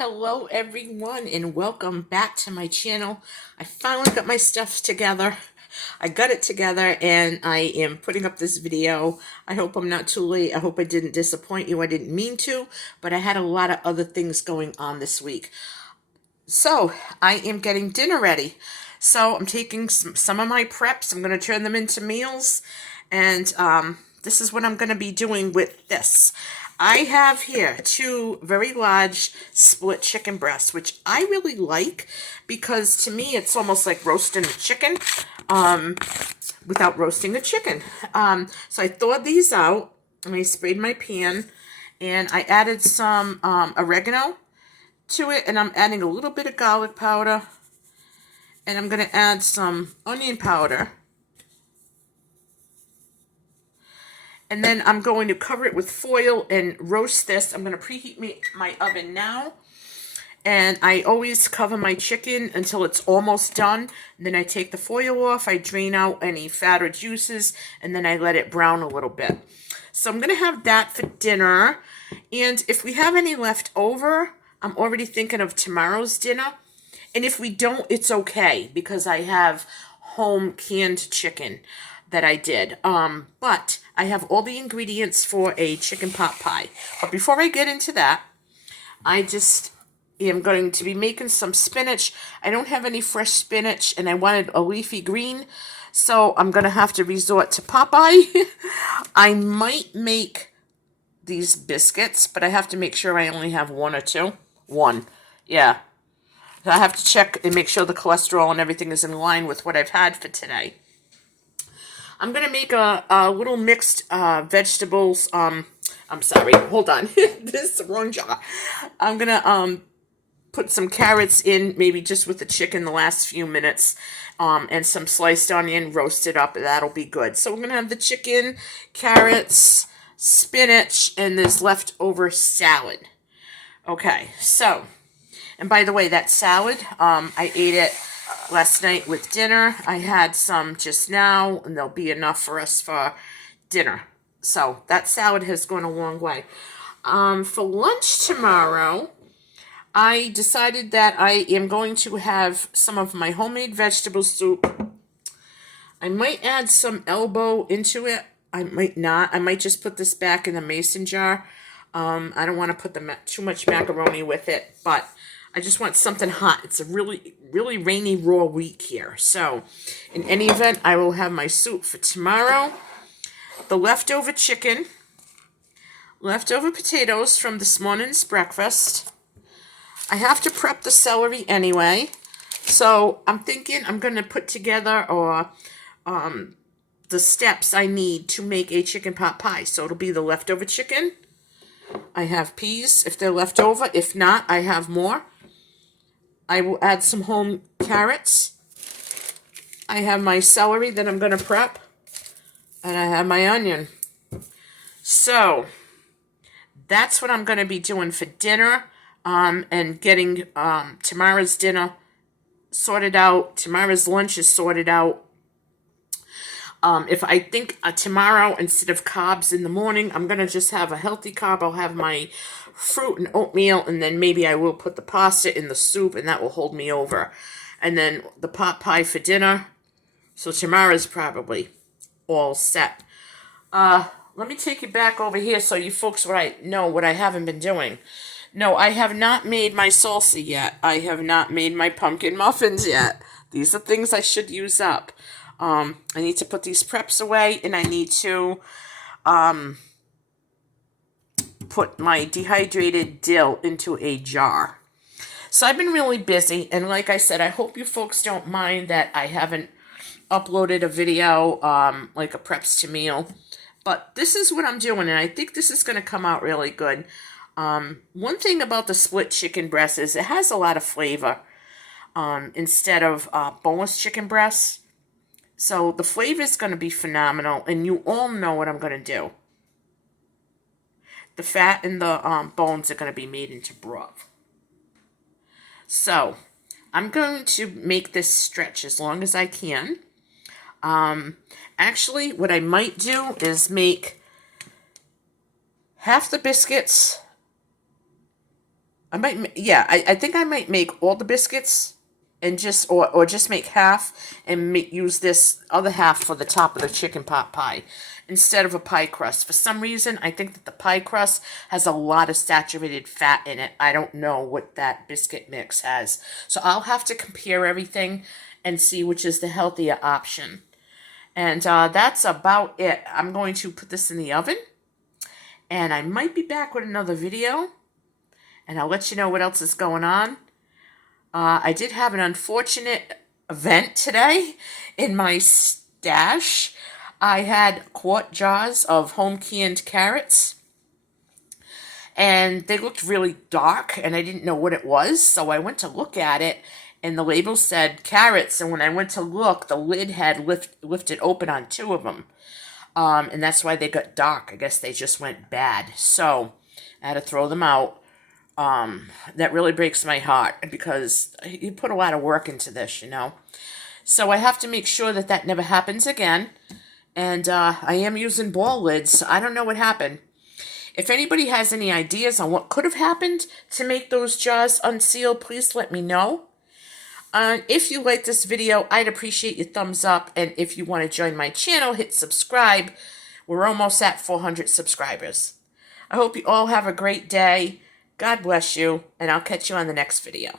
Hello everyone and welcome back to my channel. I finally got my stuff together. I got it together and I am putting up this video. I hope I'm not too late. I hope I didn't disappoint you. I didn't mean to, but I had a lot of other things going on this week. So I am getting dinner ready. So I'm taking some of my preps. I'm going to turn them into meals. And this is what I'm going to be doing with this. I have here two very large split chicken breasts, which I really like because to me it's almost like roasting a chicken without roasting the chicken. So I thawed these out and I sprayed my pan and I added some oregano to it, and I'm adding a little bit of garlic powder, and I'm going to add some onion powder, and then I'm going to cover it with foil and roast this. I'm going to preheat my oven now, and I always cover my chicken until it's almost done, and then I take the foil off, I drain out any fat or juices, and then I let it brown a little bit. So I'm going to have that for dinner, and if we have any left over, I'm already thinking of tomorrow's dinner. And if we don't, it's okay because I have home canned chicken that I did. But I have all the ingredients for a chicken pot pie. But before I get into that, I just am going to be making some spinach. I don't have any fresh spinach and I wanted a leafy green. So I'm going to have to resort to Popeye. I might make these biscuits, but I have to make sure I only have one or two. One. Yeah. I have to check and make sure the cholesterol and everything is in line with what I've had for today. I'm going to make a little mixed vegetables. I'm sorry. Hold on. This is the wrong jar. I'm going to put some carrots in, maybe just with the chicken the last few minutes, and some sliced onion roasted up. That'll be good. So we're going to have the chicken, carrots, spinach, and this leftover salad. Okay, so, and by the way, that salad, I ate it last night with dinner. I had some just now, and there'll be enough for us for dinner. So, that salad has gone a long way. For lunch tomorrow, I decided that I am going to have some of my homemade vegetable soup. I might add some elbow into it. I might not. I might just put this back in the mason jar. I don't want to put too much macaroni with it, but I just want something hot. It's a really, really rainy, raw week here. So, in any event, I will have my soup for tomorrow. The leftover chicken, leftover potatoes from this morning's breakfast. I have to prep the celery anyway, so I'm thinking I'm going to put together the steps I need to make a chicken pot pie. So it'll be the leftover chicken. I have peas if they're left over. If not, I have more. I will add some home carrots. I have my celery that I'm going to prep. And I have my onion. So, that's what I'm going to be doing for dinner. And getting tomorrow's dinner sorted out. Tomorrow's lunch is sorted out. If I think tomorrow, instead of carbs in the morning, I'm going to just have a healthy carb. I'll have my fruit and oatmeal, and then maybe I will put the pasta in the soup, and that will hold me over. And then the pot pie for dinner. So tomorrow's probably all set. Let me take you back over here so you folks know what I haven't been doing. No, I have not made my salsa yet. I have not made my pumpkin muffins yet. These are things I should use up. I need to put these preps away, and I need to put my dehydrated dill into a jar. So I've been really busy, and like I said, I hope you folks don't mind that I haven't uploaded a video like a preps to meal. But this is what I'm doing, and I think this is going to come out really good. One thing about the split chicken breast is it has a lot of flavor instead of boneless chicken breasts. So the flavor is going to be phenomenal, and you all know what I'm going to do. The fat and the bones are going to be made into broth. So I'm going to make this stretch as long as I can. Actually, what I might do is make half the biscuits I might, yeah, I think I might make all the biscuits and just, or just make half and use this other half for the top of the chicken pot pie instead of a pie crust. For some reason, I think that the pie crust has a lot of saturated fat in it. I don't know what that biscuit mix has. So I'll have to compare everything and see which is the healthier option. And that's about it. I'm going to put this in the oven. And I might be back with another video. And I'll let you know what else is going on. I did have an unfortunate event today in my stash. I had quart jars of home canned carrots. And they looked really dark, and I didn't know what it was. So I went to look at it, and the label said carrots. And when I went to look, the lid had lifted open on 2 of them. And that's why they got dark. I guess they just went bad. So I had to throw them out. That really breaks my heart because you put a lot of work into this, you know. So I have to make sure that that never happens again. And I am using ball lids. So I don't know what happened. If anybody has any ideas on what could have happened to make those jars unseal, please let me know. If you like this video, I'd appreciate your thumbs up. And if you want to join my channel, hit subscribe. We're almost at 400 subscribers. I hope you all have a great day. God bless you, and I'll catch you on the next video.